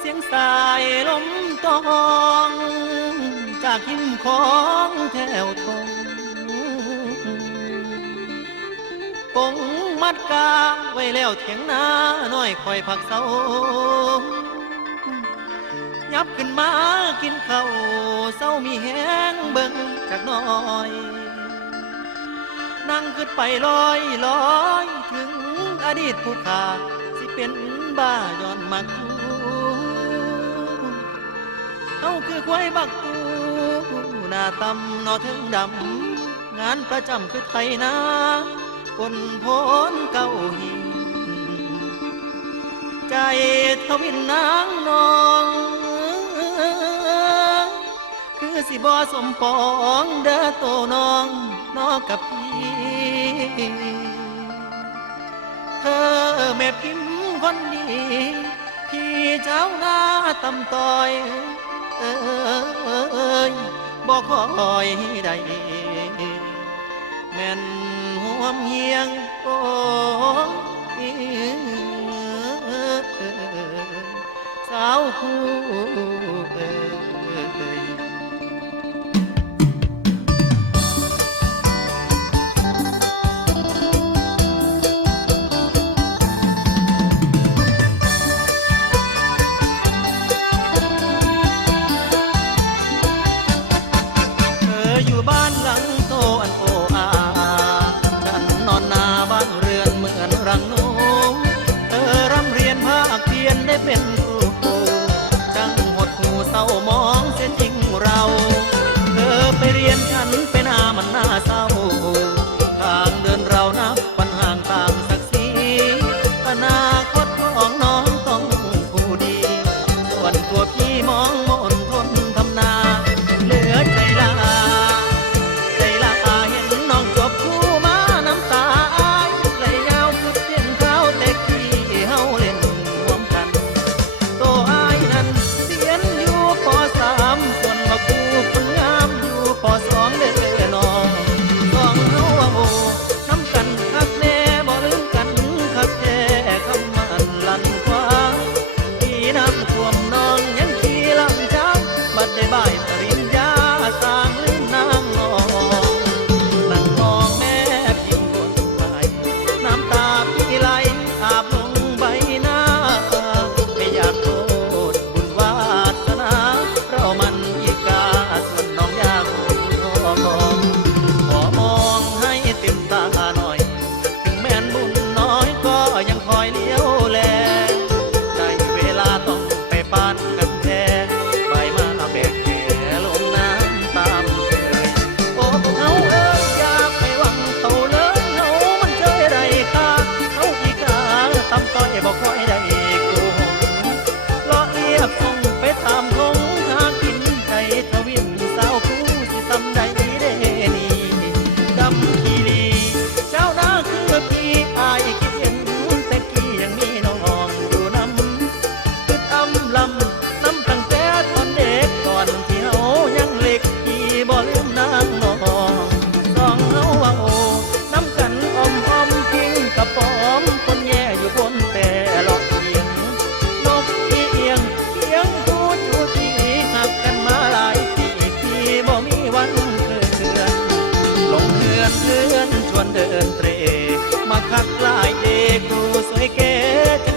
เสียงสายลมตองจากหิมของแถวทงปงมัดกาไว้แล้วเถียงนาน้อยคอยผักเสายับขึ้นมากินข้าวเศร้ามีแห้งเบิ่งจากน้อยนั่งขึ้นไปลอยถึงอดีตผู้ขาสิเป็นบ้าย้อนมักเอาคือควายบักตูหน้าตำนอถึงดำงานประจำคือไทยนาคนพ้นเก้าหินใจทวินนางนองคือสิบ่สมปองเด้อโตน้องนอกับพี่เธอแม่พิมพ์คนนี้พี่เจ้าหน้าตำต้อยบอกคอยใดแม่นห่วมเฮียงโอ้สาวคู่อยู่บ้านหลังโตอันโออาฉันนอนนาบ้านเรือนเหมือนรังนกเธอร่ำเรียนภาคเพียนได้เป็นครูจังหดหูเศร้ามองเสียจริงเราเธอไปเรียนฉันไปหน้ามันน่าเศร้าทางเดินเรานับปัญห่างต่างศักดิ์ศรีอนาคตของน้องต้องผู้ดีส่วนตัวพี่มองมนทนทำนาเหลือใจลาเห็นน้องจบคู่มาน้ำตาอายไหลยาวคือเส้นเท้าแต่กี้เฮาเล่นร่วมกันโตอายนั้นเสียนอยู่ป.3ส่วนว่าคู่คนงามอยู่ป.2เด้อน้องสองเฮาว่าโอ้น้ำกันคักแน่บ่ลืมกันคักแท้คำมันลั่นกว่าที่น้ำท่วมน้องยังขี่ลำช้างบัดได้บ่ายปริญญาสร้างลืมนางนองนั่งมองแม่พิมพ์คนไทยน้ำตาพี่ไหลอาบลงใบหน้าไม่อยากโทษบุญวาสนาเรามันอีกาส่วนน้องยากคงทองขอมองให้เต็มตาหน่อยถึงแม้นบุญน้อยก็ยังคอยเลี้ยวแลได้เวลาต้องไปปานกันแท้ใบมาแบกแขลงน้ำตามเคยโอ้เฮาอยากไปหวังเขาเลยเฮามันเจอได้ค่าเขาอีกาตำต้อยบอกคอยได้กูหงล้อเลียบส่งไปตามทงหากินใจทวินสาวผู้สิทำใดเด้นี่ดำขี้ลีเจ้าหน้าคือพี่อายคิดเห็นแต่กี้ยังมีน้องอยู่น้ำคืออำลำน้ำตั้งแต่ตอนเด็กก่อนที่เฮายังเล็กพี่บ่ลืมนางน้องสองเฮาว่าโอ้น้ำกันอ้อมพิงกระป๋อมคนแย่อยู่บนแต่หลอกเอียงนกอีเอียงเคียงผู้จูจีหักกันมาหลายปีพี่บ่มีวันเคยเตือนลงเพื่อนชวนเดินเตรมาคักลายเอครูสวยเก๋ใจ